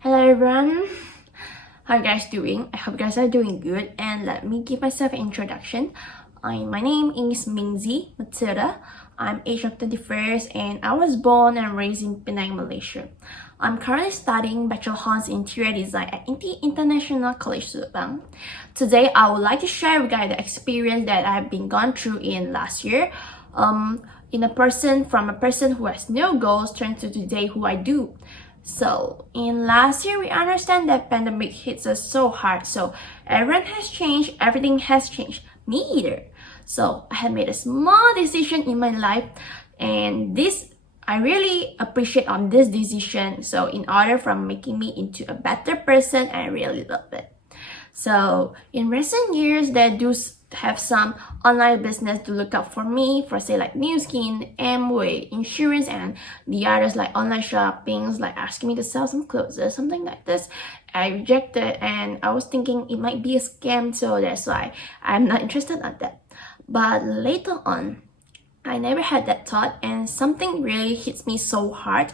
Hello everyone, how are you guys doing? I hope you guys are doing good, and let me give myself an introduction. My name is Ming Sze Matilda. I'm age of 21st and I was born and raised in Penang, Malaysia. I'm currently studying Bachelor Honors in Interior Design at International College Subang. Today, I would like to share with you guys the experience that I've been gone through in last year. From a person who has no goals turned to today who I do. So in last year, we understand that pandemic hits us so hard. So everyone has changed, everything has changed. Me either. So I had made a small decision in my life, and I really appreciate on this decision. So in order from making me into a better person, I really love it. So in recent years, there do have some online business to look up for me, for say like New Skin, Amway, insurance, and the others like online shoppings, like asking me to sell some clothes or something like this. I rejected, and I was thinking it might be a scam, so that's why I'm not interested in that. But later on, I never had that thought, and something really hits me so hard.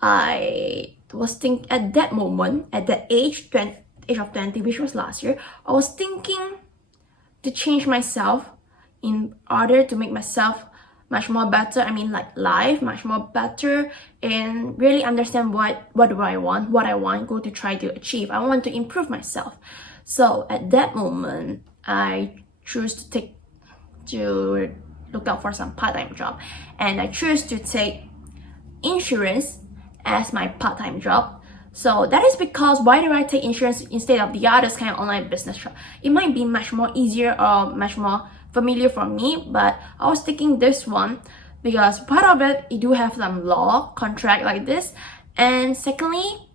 I was thinking at that moment, at the age of 20, which was last year, I was thinking to change myself in order to make myself much more better. I mean, like life much more better, and really understand what do I want, what I want go to try to achieve. I want to improve myself. So at that moment, I choose to look out for some part-time job, and I choose to take insurance as my part-time job. So that is because why do I take insurance instead of the others kind of online business job? It might be much more easier or much more familiar for me, but I was taking this one because part of it do have some law contract like this, and secondly,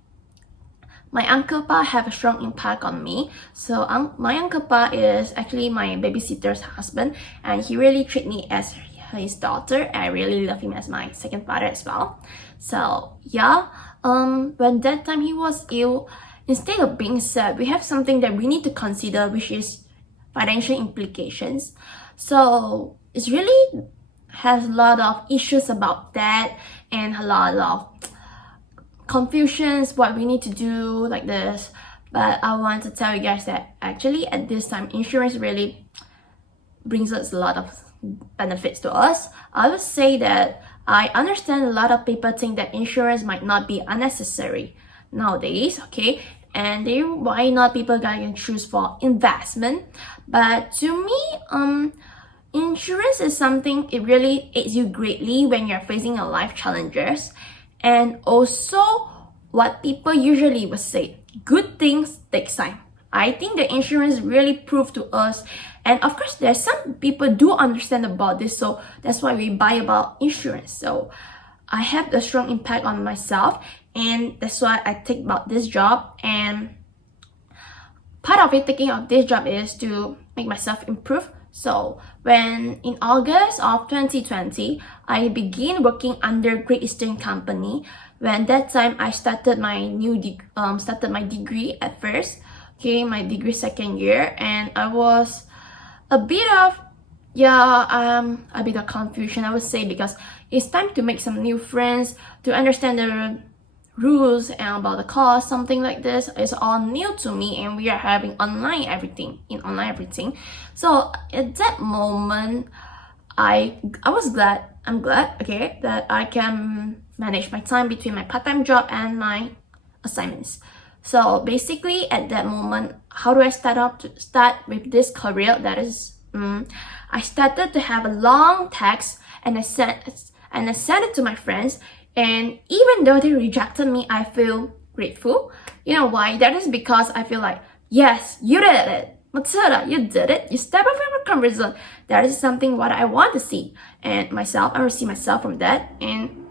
my uncle pa have a strong impact on me. So my uncle pa is actually my babysitter's husband, and he really treat me as his daughter. I really love him as my second father as well. So yeah, when that time he was ill, instead of being sad, we have something that we need to consider, which is financial implications. So it's really has a lot of issues about that, and a lot of confusions what we need to do like this. But I want to tell you guys that actually at this time, insurance really brings us a lot of benefits to us. I would say that I understand a lot of people think that insurance might not be unnecessary nowadays, okay? And why not people can choose for investment? But to me, insurance is something, it really aids you greatly when you're facing a life challenges. And also, what people usually would say, good things take time. I think the insurance really proved to us, and of course there's some people do understand about this, so that's why we buy about insurance. So I have a strong impact on myself, and that's why I take about this job. And part of it taking of this job is to make myself improve. So when in August of 2020, I began working under Great Eastern Company. When that time I started my my degree at first. Okay, my degree second year, and I was a bit of confusion, I would say, because it's time to make some new friends, to understand the rules and about the cost, something like this. It's all new to me, and we are having online everything. So at that moment, I'm glad, okay, that I can manage my time between my part-time job and my assignments. So basically at that moment, how do I start with this career? That is, I started to have a long text, and I sent it to my friends, and even though they rejected me, I feel grateful. You know why? That is because I feel like, yes, you did it. Matilda, you did it. You stepped out from your comfort zone. That is something what I want to see. And myself, I will see myself from that and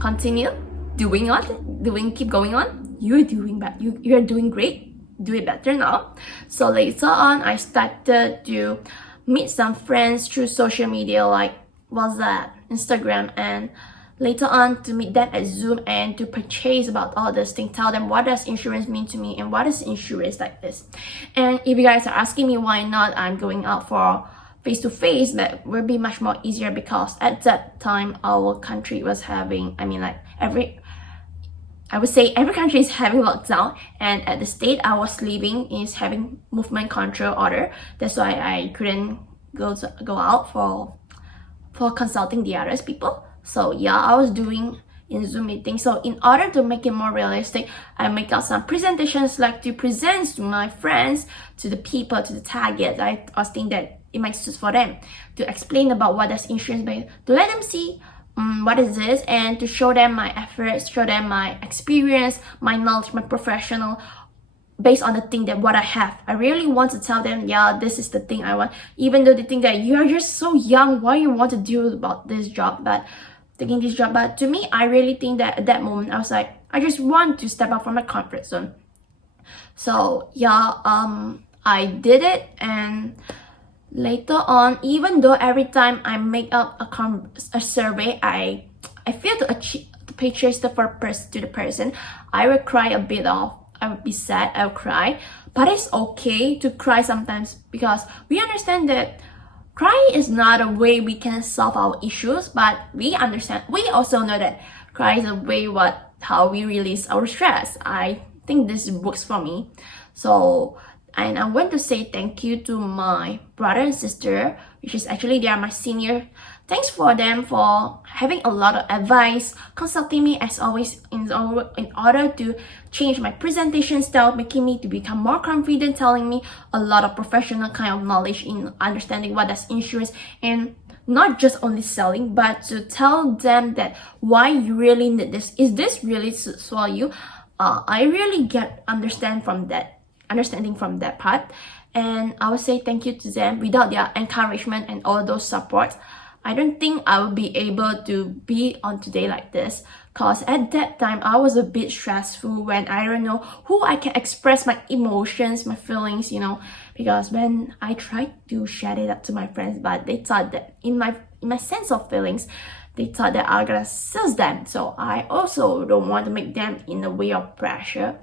continue keep going on. You're doing great. Do it better now. So later on, I started to meet some friends through social media like WhatsApp, Instagram, and later on to meet them at Zoom and to purchase about all this thing, tell them what does insurance mean to me and what is insurance like this. And if you guys are asking me why not I'm going out for face-to-face, that will be much more easier because at that time our country was having, I would say every country is having lockdown, and at the state I was living is having movement control order. That's why I couldn't go out for consulting the others people. So yeah, I was doing in Zoom meeting. So in order to make it more realistic, I make out some presentations like to present to my friends, to the people, to the target. I was thinking that it makes sense for them to explain about what does insurance mean, to let them see what is this, and to show them my efforts, show them my experience, my knowledge, my professional, based on the thing that what I have. I really want to tell them, yeah, this is the thing I want, even though they think that you're just so young, why you want to do about this job, but taking this job. But to me, I really think that at that moment I was like, I just want to step out from my comfort zone. So yeah, I did it. And later on, even though every time I make up a survey, I feel to pictures to the person, I will cry a bit off. I would be sad, I'll cry. But it's okay to cry sometimes, because we understand that crying is not a way we can solve our issues, but we also know that crying is a way how we release our stress. I think this works for me. So, and I want to say thank you to my brother and sister, which is actually they are my senior. Thanks for them for having a lot of advice, consulting me as always in order to change my presentation style, making me to become more confident, telling me a lot of professional kind of knowledge in understanding what is insurance, and not just only selling, but to tell them that why you really need this. Is this really for you? I really get understanding from that part, and I would say thank you to them. Without their encouragement and all those supports, I don't think I would be able to be on today like this, because at that time I was a bit stressful when I don't know who I can express my emotions, my feelings, because when I tried to share it up to my friends, but they thought that in my sense of feelings, they thought that I'm gonna seize them. So I also don't want to make them in a way of pressure.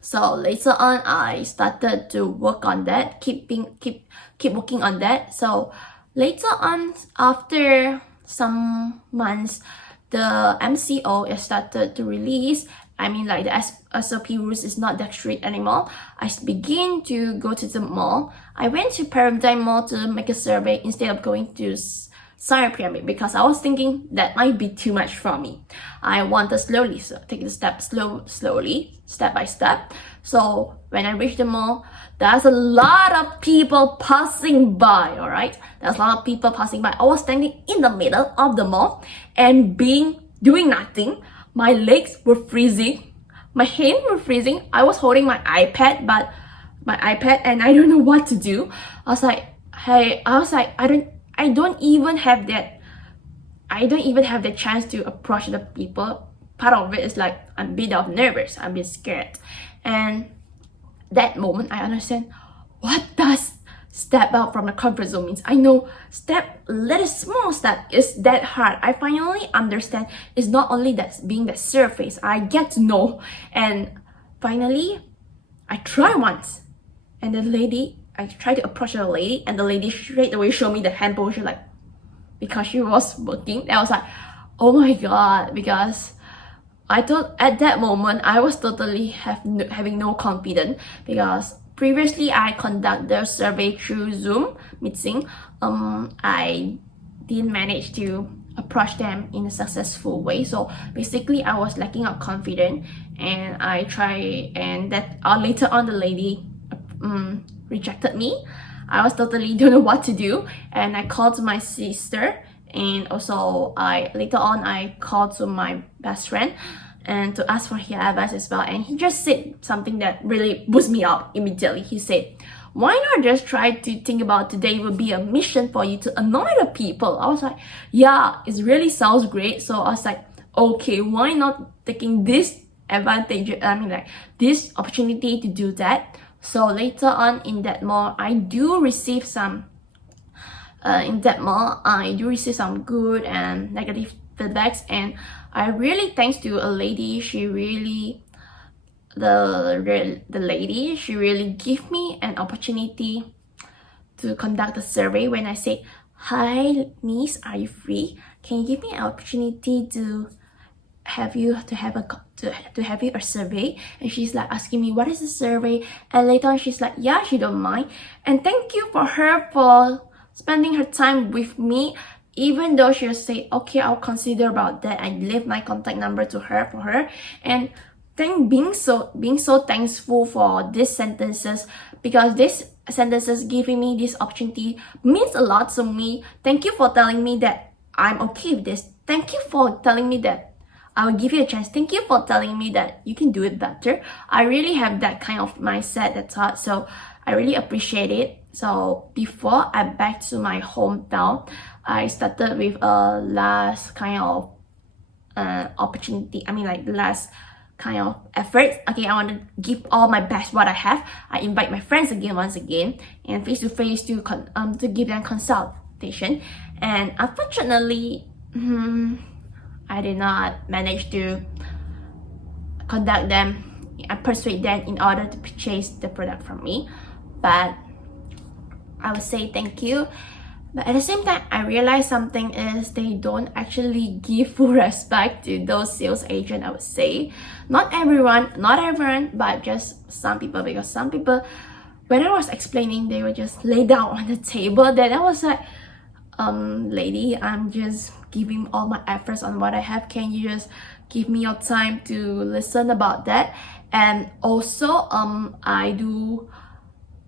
So later on, I started to work on that, keep working on that. So later on, after some months, the MCO started to release. I mean, like the SOP rules is not that strict anymore. I begin to go to the mall. I went to Paradigm Mall to make a survey instead of going to Siam Pyramid, because I was thinking that might be too much for me. I want to slowly take the step slowly, step by step. So when I reached the mall, there's a lot of people passing by, alright? There's a lot of people passing by. I was standing in the middle of the mall and doing nothing. My legs were freezing. My hands were freezing. I was holding my iPad, and I don't know what to do. I was like, I don't even have the chance to approach the people. Part of it is like I'm a bit of nervous, I'm a bit scared. And that moment I understand what does step out from the comfort zone means. I know little small step is that hard. I finally understand it's not only that being the surface. I get to know, and finally I try once, and I tried to approach the lady, and the lady straight away showed me the hand posture, like, because she was working. And I was like, oh my god, because I thought at that moment I was totally having no confidence, because previously I conduct the survey through Zoom meeting. I didn't manage to approach them in a successful way. So basically I was lacking of confidence, and I tried, and that later on the lady rejected me. I was totally don't know what to do, and I called my sister, and also later on I called to my best friend and to ask for his advice as well. And he just said something that really boosted me up immediately. He said, why not just try to think about today will be a mission for you to annoy the people? I was like, yeah, it really sounds great. So I was like, okay, why not taking this advantage, this opportunity to do that. So later on in that mall, I do receive some good and negative feedbacks, and I really thanks to a lady. The lady, she really gave me an opportunity to conduct a survey. When I say, hi miss, are you free? Can you give me an opportunity to have you to have a survey, and she's like asking me what is the survey, and later on she's like, yeah, she don't mind. And thank you for her for spending her time with me, even though she'll say, okay, I'll consider about that. I leave my contact number to her for her. And being so thankful for these sentences, because these sentences giving me this opportunity means a lot to me. Thank you for telling me that I'm okay with this. Thank you for telling me that I will give you a chance. Thank you for telling me that you can do it better. I really have that kind of mindset, that thought, so I really appreciate it. So before I back to my hometown, I started with a last kind of opportunity. I mean, like last kind of effort. Okay, I want to give all my best what I have. I invite my friends again, once again, and face to face to give them consultation. And unfortunately, I did not manage to conduct them and persuade them in order to purchase the product from me. But I would say thank you. But at the same time, I realized something is they don't actually give full respect to those sales agents, I would say. Not everyone, but just some people. Because some people, when I was explaining, they would just lay down on the table. Then I was like, lady, I'm just giving all my efforts on what I have. Can you just give me your time to listen about that? And also, I do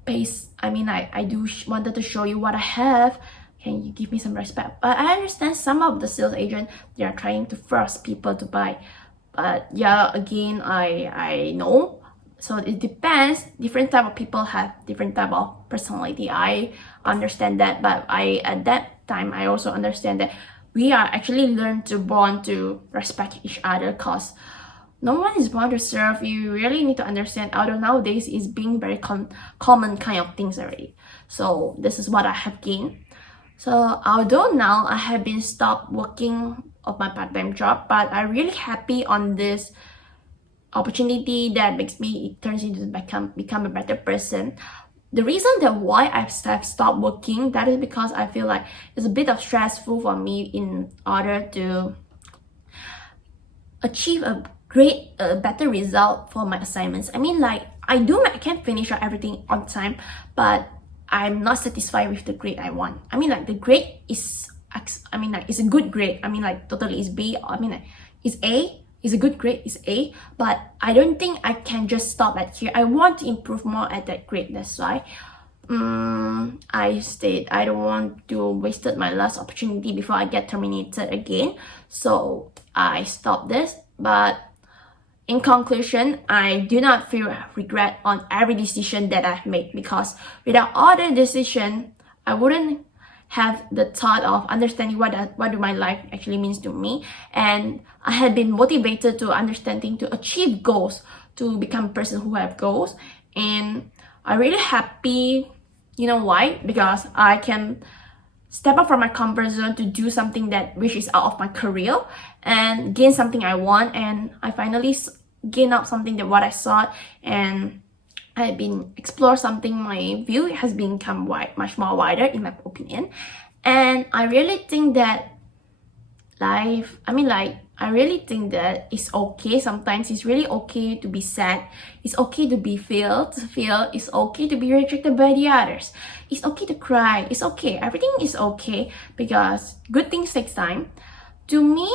wanted to show you what I have. Can you give me some respect? But I understand some of the sales agents, they are trying to force people to buy. But yeah, again, I know. So it depends. Different type of people have different type of personality. I understand that, but at that time I also understand that we are actually learned to born to respect each other, cause no one is born to serve. You really need to understand, although nowadays is being very common kind of things already. So this is what I have gained. So although now I have been stopped working of my part-time job, but I'm really happy on this opportunity that turns into become a better person. The reason that why I've stopped working, that is because I feel like it's a bit of stressful for me in order to achieve a better result for my assignments. I mean, like I can finish everything on time, but I'm not satisfied with the grade I want. I mean, like the grade is, it's a good grade. I mean, like totally is B. I mean, like it's A. It's a good grade. It's A. But I don't think I can just stop at here. I want to improve more at that grade. That's why I stayed. I don't want to waste my last opportunity before I get terminated again. So I stopped this. But in conclusion, I do not feel regret on every decision that I've made, because without all the decision, I wouldn't have the thought of understanding what do my life actually means to me. And I had been motivated to understanding to achieve goals, to become a person who have goals. And I'm really happy, you know why? Because I can step up from my comfort zone to do something which is out of my career and gain something I want. And I finally gain out something that what I sought, and I've been explore something. My view has become much more wider in my opinion. And I really think that I really think that it's okay. Sometimes it's really okay to be sad. It's okay to be feel. It's okay to be rejected by the others. It's okay to cry. It's okay. Everything is okay, because good things takes time. To me,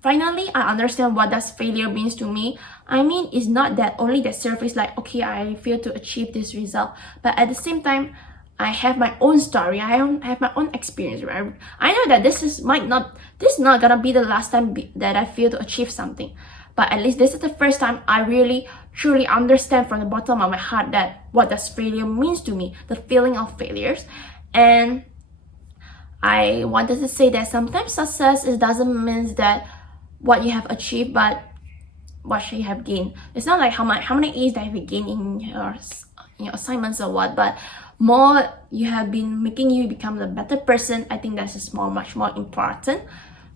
finally, I understand what does failure means to me. I mean, it's not that only that surface, like, okay, I failed to achieve this result. But at the same time, I have my own story. I have my own experience, right? I know that this is not gonna be the last time that I fail to achieve something. But at least this is the first time I really truly understand from the bottom of my heart that what does failure means to me, the feeling of failures. And I wanted to say that sometimes success doesn't mean that what you have achieved, but what you have gained. It's not like how many A's that you gain in your assignments or what, but more you have been making you become a better person. I think that's much more important.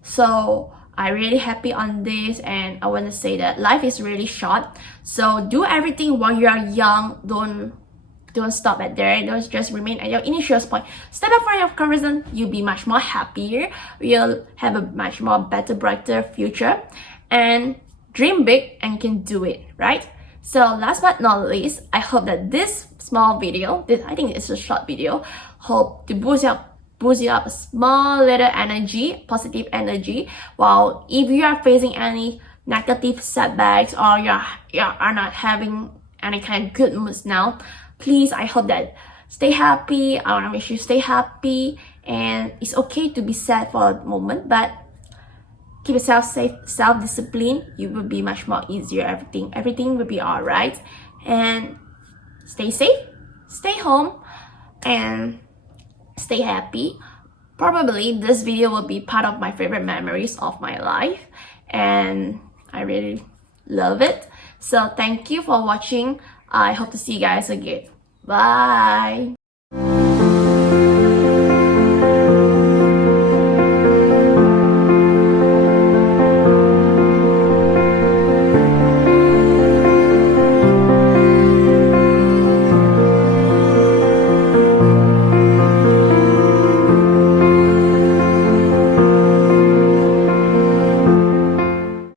So I'm really happy on this, and I want to say that life is really short. So do everything while you are young. Don't stop at there. Don't just remain at your initial point. Step up from your comfort zone. You'll be much more happier. You'll have a much more better, brighter future. and dream big and you can do it, right? So last but not least, I hope that this small video, I think it's a short video, hope to boost you up a small little energy, positive energy. While if you are facing any negative setbacks or you are not having any kind of good moods now, please, I hope that stay happy. I want to wish you stay happy, and it's okay to be sad for a moment, but keep yourself safe, self-discipline. You will be much more easier. Everything will be all right. And stay safe, stay home, and stay happy. Probably this video will be part of my favorite memories of my life, and I really love it. So thank you for watching. I hope to see you guys again. Bye.